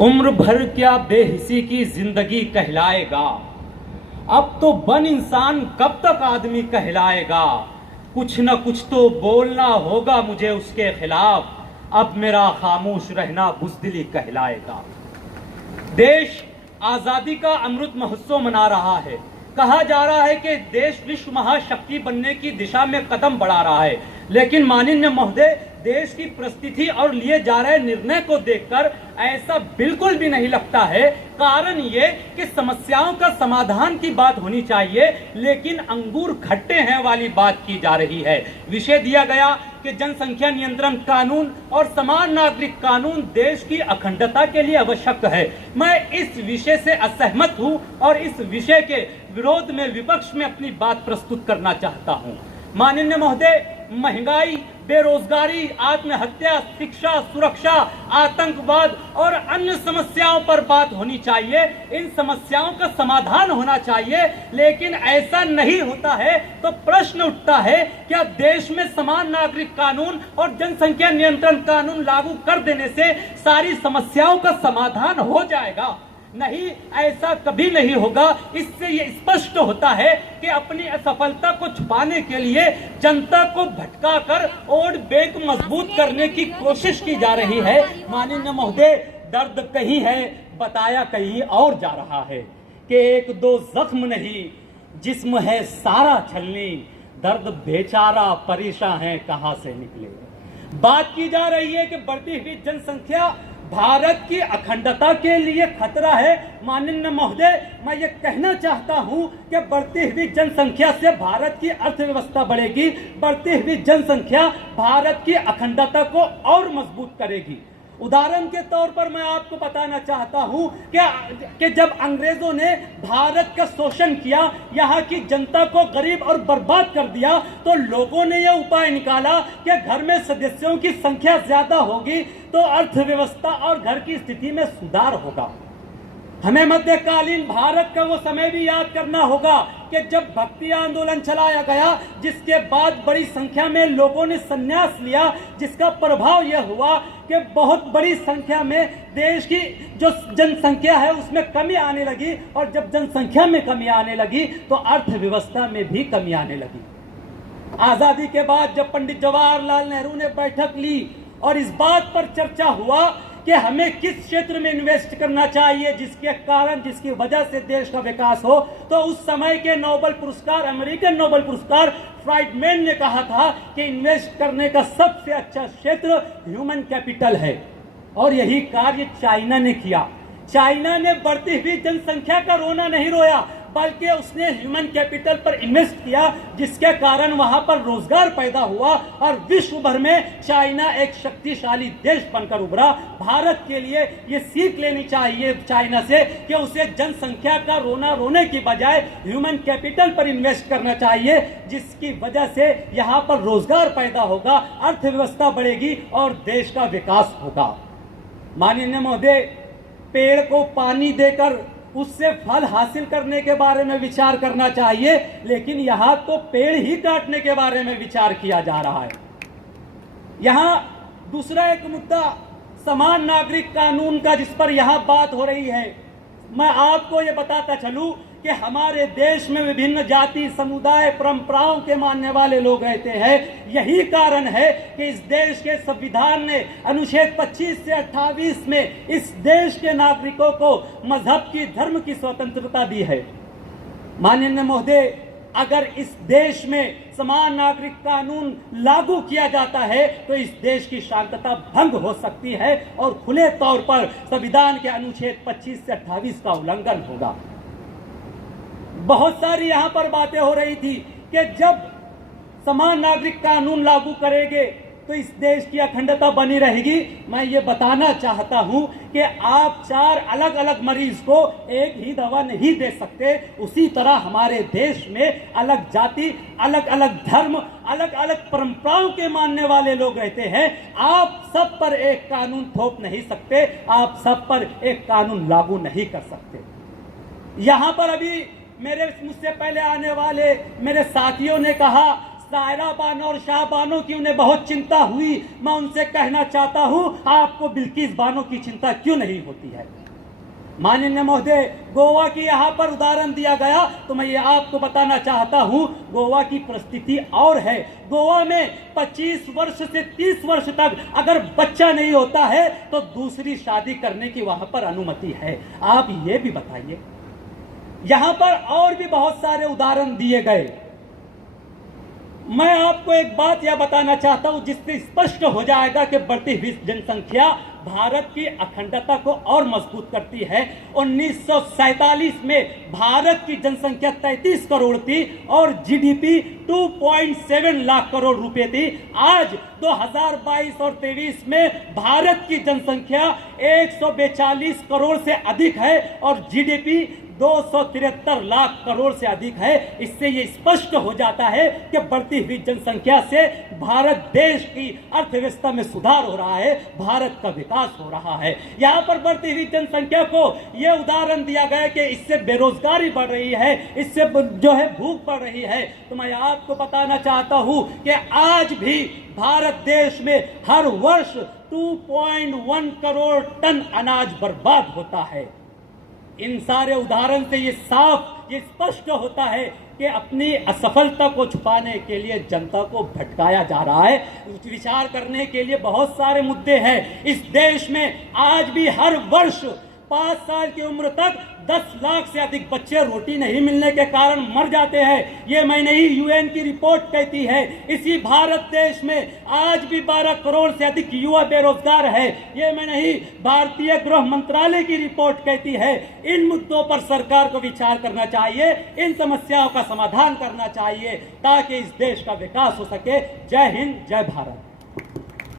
उम्र भर क्या बेहिसी की जिंदगी कहलाएगा। अब तो बन इंसान कब तक आदमी कहलाएगा। कुछ न कुछ तो बोलना होगा मुझे उसके खिलाफ। अब मेरा खामोश रहना बुज़दिली कहलाएगा। देश आजादी का अमृत महोत्सव मना रहा है। कहा जा रहा है कि देश विश्व महाशक्ति बनने की दिशा में कदम बढ़ा रहा है, लेकिन माननीय महोदय, देश की परिस्थिति और लिए जा रहे निर्णय को देखकर ऐसा बिल्कुल भी नहीं लगता है। कारण ये कि समस्याओं का समाधान की बात होनी चाहिए, लेकिन अंगूर खट्टे हैं वाली बात की जा रही है। विषय दिया गया कि जनसंख्या नियंत्रण कानून और समान नागरिक कानून देश की अखंडता के लिए आवश्यक है। मैं इस विषय से असहमत हूं और इस विषय के विरोध में विपक्ष में अपनी बात प्रस्तुत करना चाहता हूं। माननीय महोदय, महंगाई, बेरोजगारी, आत्महत्या, शिक्षा, सुरक्षा, आतंकवाद और अन्य समस्याओं पर बात होनी चाहिए। इन समस्याओं का समाधान होना चाहिए, लेकिन ऐसा नहीं होता है तो प्रश्न उठता है, क्या देश में समान नागरिक कानून और जनसंख्या नियंत्रण कानून लागू कर देने से सारी समस्याओं का समाधान हो जाएगा? नहीं, ऐसा कभी नहीं होगा। इससे ये स्पष्ट होता है कि अपनी असफलता को छुपाने के लिए जनता को भटकाकर वोट बैंक मजबूत करने की कोशिश की जा रही है। माननीय महोदय, दर्द कहीं है, बताया कहीं और जा रहा है कि एक दो जख्म नहीं, जिस्म है सारा छलनी। दर्द बेचारा परेशान है, कहां से निकले। बात की जा रही है कि बढ़ती हुई जनसंख्या भारत की अखंडता के लिए खतरा है। माननीय महोदय, मैं ये कहना चाहता हूं कि बढ़ती हुई जनसंख्या से भारत की अर्थव्यवस्था बढ़ेगी। बढ़ती हुई जनसंख्या भारत की अखंडता को और मजबूत करेगी। उदाहरण के तौर पर मैं आपको बताना चाहता हूं कि जब अंग्रेजों ने भारत का शोषण किया, यहां की जनता को गरीब और बर्बाद कर दिया, तो लोगों ने यह उपाय निकाला कि घर में सदस्यों की संख्या ज्यादा होगी तो अर्थव्यवस्था और घर की स्थिति में सुधार होगा। हमें मध्यकालीन भारत का वो समय भी याद करना होगा कि जब भक्ति आंदोलन चलाया गया, जिसके बाद बड़ी संख्या में लोगों ने संन्यास लिया, जिसका प्रभाव यह हुआ कि बहुत बड़ी संख्या में देश की जो जनसंख्या है उसमें कमी आने लगी, और जब जनसंख्या में कमी आने लगी तो अर्थव्यवस्था में भी कमी आने लगी। आजादी के बाद जब पंडित जवाहरलाल नेहरू ने बैठक ली और इस बात पर चर्चा हुआ कि हमें किस क्षेत्र में इन्वेस्ट करना चाहिए जिसके कारण, जिसकी वजह से देश का विकास हो, तो उस समय के नोबेल पुरस्कार, अमेरिकन नोबेल पुरस्कार फ्राइडमैन ने कहा था कि इन्वेस्ट करने का सबसे अच्छा क्षेत्र ह्यूमन कैपिटल है। और यही कार्य चाइना ने किया। चाइना ने बढ़ती हुई जनसंख्या का रोना नहीं रोया, बल्कि उसने ह्यूमन कैपिटल पर इन्वेस्ट किया, जिसके कारण वहां पर रोजगार पैदा हुआ और विश्व भर में चाइना एक शक्तिशाली देश बनकर उभरा। भारत के लिए ये सीख लेनी चाहिए चाइना से कि उसे जनसंख्या का रोना रोने की बजाय ह्यूमन कैपिटल पर इन्वेस्ट करना चाहिए, जिसकी वजह से यहाँ पर रोजगार पैदा होगा, अर्थव्यवस्था बढ़ेगी और देश का विकास होगा। माननीय महोदय, पेड़ को पानी देकर उससे फल हासिल करने के बारे में विचार करना चाहिए, लेकिन यहां तो पेड़ ही काटने के बारे में विचार किया जा रहा है। यहां दूसरा एक मुद्दा समान नागरिक कानून का, जिस पर यहां बात हो रही है। मैं आपको ये बताता चलूं कि हमारे देश में विभिन्न जाति, समुदाय, परंपराओं के मानने वाले लोग रहते हैं। यही कारण है कि इस देश के संविधान ने अनुच्छेद 25 से 28 में इस देश के नागरिकों को मजहब की, धर्म की स्वतंत्रता दी है। माननीय महोदय, अगर इस देश में समान नागरिक कानून लागू किया जाता है तो इस देश की शांतता भंग हो सकती है और खुले तौर पर संविधान के अनुच्छेद 25 से 28 का उल्लंघन होगा। बहुत सारी यहाँ पर बातें हो रही थी कि जब समान नागरिक कानून लागू करेंगे तो इस देश की अखंडता बनी रहेगी। मैं ये बताना चाहता हूँ कि आप 4 अलग अलग मरीज को एक ही दवा नहीं दे सकते। उसी तरह हमारे देश में अलग जाति, अलग अलग धर्म, अलग अलग परंपराओं के मानने वाले लोग रहते हैं। आप सब पर एक कानून थोप नहीं सकते, आप सब पर एक कानून लागू नहीं कर सकते। यहाँ पर अभी मुझसे पहले आने वाले मेरे साथियों ने कहा सायरा बानो और शाह बानो की उन्हें बहुत चिंता हुई, मैं उनसे कहना चाहता हूं आपको बिल्किस बानो की चिंता क्यों नहीं होती है। माननीय महोदय, गोवा की यहाँ पर उदाहरण दिया गया तो मैं ये आपको बताना चाहता हूँ, गोवा की परिस्थिति और है। गोवा में 25 वर्ष से 30 वर्ष तक अगर बच्चा नहीं होता है तो दूसरी शादी करने की वहां पर अनुमति है। आप ये भी बताइए। यहाँ पर और भी बहुत सारे उदाहरण दिए गए। मैं आपको एक बात यह बताना चाहता हूं जिससे स्पष्ट हो जाएगा कि बढ़ती हुई जनसंख्या भारत की अखंडता को और मजबूत करती है। 1947 में भारत की जनसंख्या 33 करोड़ थी और जीडीपी 2.7 लाख करोड़ रुपए थी। आज 2022 और 23 में भारत की जनसंख्या 142 करोड़ से अधिक है और जीडीपी 273 लाख करोड़ से अधिक है। इससे ये स्पष्ट हो जाता है कि बढ़ती हुई जनसंख्या से भारत देश की अर्थव्यवस्था में सुधार हो रहा है, भारत का विकास हो रहा है। यहाँ पर बढ़ती हुई जनसंख्या को यह उदाहरण दिया गया कि इससे बेरोजगारी बढ़ रही है, इससे जो है भूख बढ़ रही है। तो मैं आपको बताना चाहता हूं कि आज भी भारत देश में हर वर्ष 2.1 करोड़ टन अनाज बर्बाद होता है। इन सारे उदाहरण से ये स्पष्ट होता है कि अपनी असफलता को छुपाने के लिए जनता को भटकाया जा रहा है। विचार करने के लिए बहुत सारे मुद्दे हैं। इस देश में आज भी हर वर्ष 5 साल की उम्र तक 10 लाख से अधिक बच्चे रोटी नहीं मिलने के कारण मर जाते हैं। ये मैं नहीं, यूएन की रिपोर्ट कहती है। इसी भारत देश में आज भी 12 करोड़ से अधिक युवा बेरोजगार है। ये मैं नहीं, भारतीय गृह मंत्रालय की रिपोर्ट कहती है। इन मुद्दों पर सरकार को विचार करना चाहिए, इन समस्याओं का समाधान करना चाहिए ताकि इस देश का विकास हो सके। जय हिंद, जय भारत।